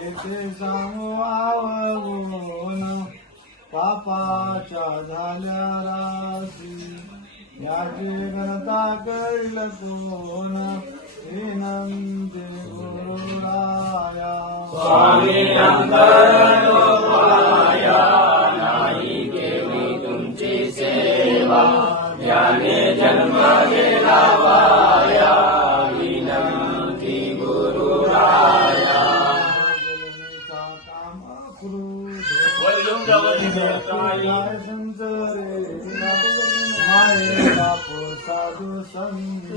येथे सामून पापाच्या झाल्या राशी याची गणता करील कोण विनंती गुरुराया स्वामी अंतरलोकाया नाही केली तुमची सेवा ज्याने जन्म गेला वाया विनंती गुरुराया जन्मीचा काम क्रूर वल्लुंडवधिदेवताई मायेला साधू संत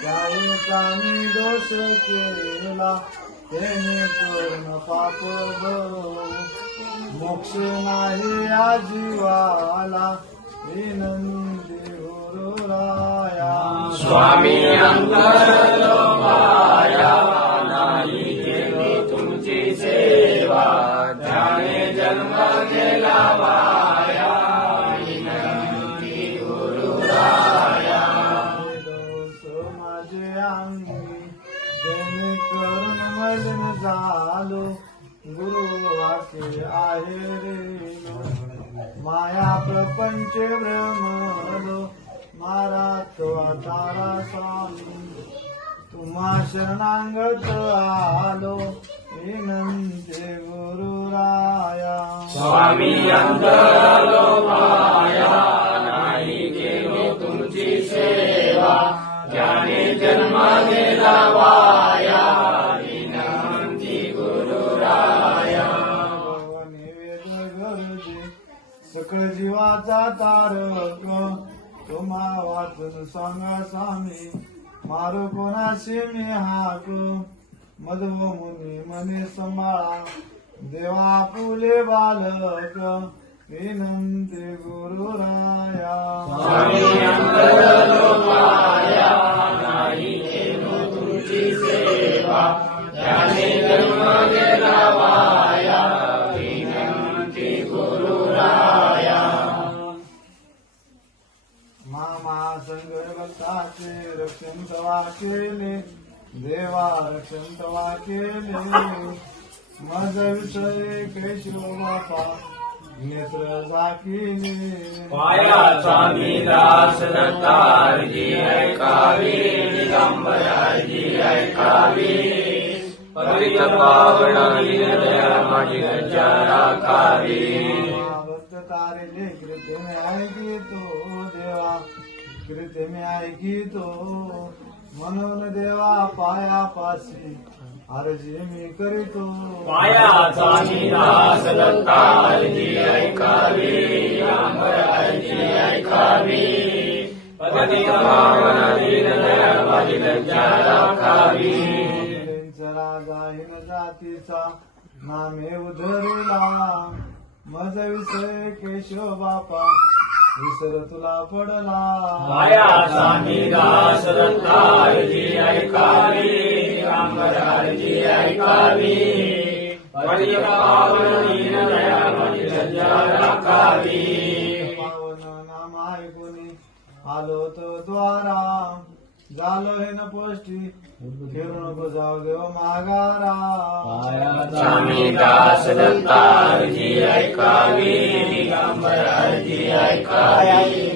त्यावेळेचा मी दोष केला त्याने पूर्ण पाप भरो मोक्ष नाही या जीवाला विनंती गुरुराया स्वामी अंतरलोकाया नाही केली तुमची सेवा ज्याने जन्म गेला वाया विनंती गुरुराया दोष माझे अंगी जेणे करून मलिन झालो गुरु वाके आहे रे माया प्रपंच भ्रमलो मारा तो तारा स्वामी तुम्हा शरणांगत आलो विनंती गुरुराया स्वामी अंतरलोकाया नाही केली तुमची सेवा ज्याने जन्म गेला वाया विनंती गुरुराया नैवेद्य गरजे सकळ जीवाचा तारक तुम्हा वाचन सांगा स्वामी मारू कोणाशी मी हाक मधव मुनी मने सांभाळा देवा फुले बालक विनंती गुरुराया स्वामी अंतरलोकाया नाही केली तुमची सेवा ज्याने जन्म गेला वाया विनंती गुरुराया मामा संगर भक्ताचे रक्षण तवा केले देवा रक्षण तवा केले मज विषय केशव बापा नेत्र झाकिले पाया स्वामी दास दत्तारजी ऐकावी दिगंबराजी ऐकावी पवित्र पावन दीनदया माझी लज्जा राखावी भक्त तारे कृत्य में ऐकितो देवा कृत्य में ऐकितो म्हणून देवा पायापाशी अर्जी मी करीतो पाया स्वामी दास दत्तारजी ऐकावी दिगंबराजी ऐकावी पवित्र पावन दीनदया माझी लज्जा राखावी राजा हिन जातीचा नामे उधरला मज विषय केशव बापा विसर तुला पडला माया स्वामी दास दत्तारजी ऐकावी दिगंबराजी ऐकावी पवित्र पावन दीनदया माझी लज्जा राखावी पावन नाम ऐकून आलो तो द्वारा झालो हे न पोष्टी फिरू नको जाऊ देव माघारा स्वामी दास दत्तारजी ऐकावी दिगंबराजी ऐकावी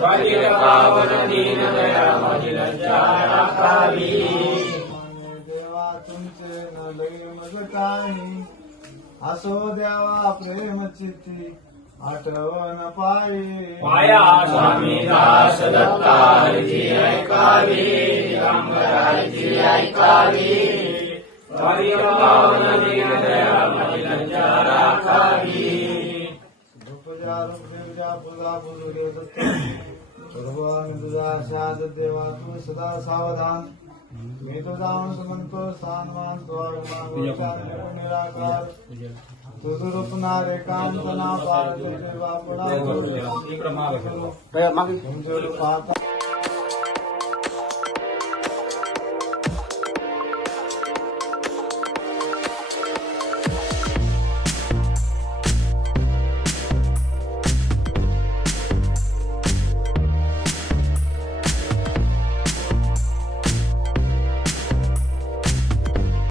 पवित्र पावन दीनदया माझी लज्जा राखावी देवा तुमचे न लय मज काही असो द्यावा प्रेम चित्ती आठवण पायी माया स्वामी दास दत्तारजी ऐकावी दिगंबराजी ऐकावी पवित्र पावन दीनदया माझी लज्जा राखावी तुझ्या तुझ्या पूजा पूजू देव दत्त सर्वांनी तुझा शाद देवा तू सदा सावधान मी तुझा अंश म्हणतो सानमान तो निराकार तुझ रूपणारे कांतना पार तुझे बापडा तुमचे रूप आता